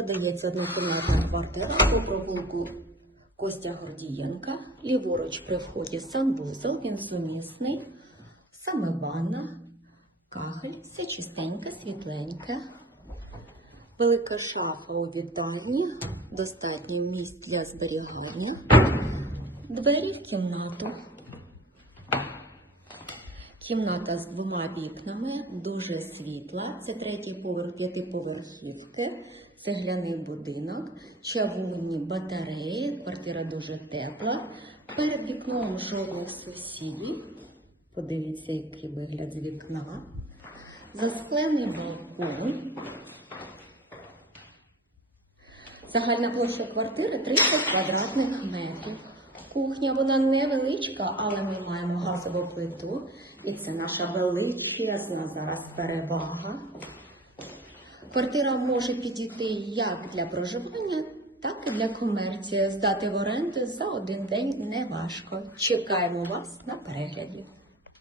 Надається однокімнатна квартира по провулку Костя Гордієнка. Ліворуч при вході санвузол, він сумісний, саме ванна, кахель, все чистеньке, світленьке. Велика шафа у вітальні, достатньо місць для зберігання. Двері в кімнату. Кімната з двома вікнами, дуже світла. Це третій поверх п'ятиповерхівки, цегляний будинок, чавунні батареї, квартира дуже тепла. Перед вікном жодних сусідів. Подивіться, який вигляд з вікна. Засклений балкон. Загальна площа квартири 30 квадратних метрів. Кухня вона невеличка, але ми маємо газову плиту, і це наша величезна зараз перевага. Квартира може підійти як для проживання, так і для комерції. Здати в оренду за один день неважко. Чекаємо вас на перегляді.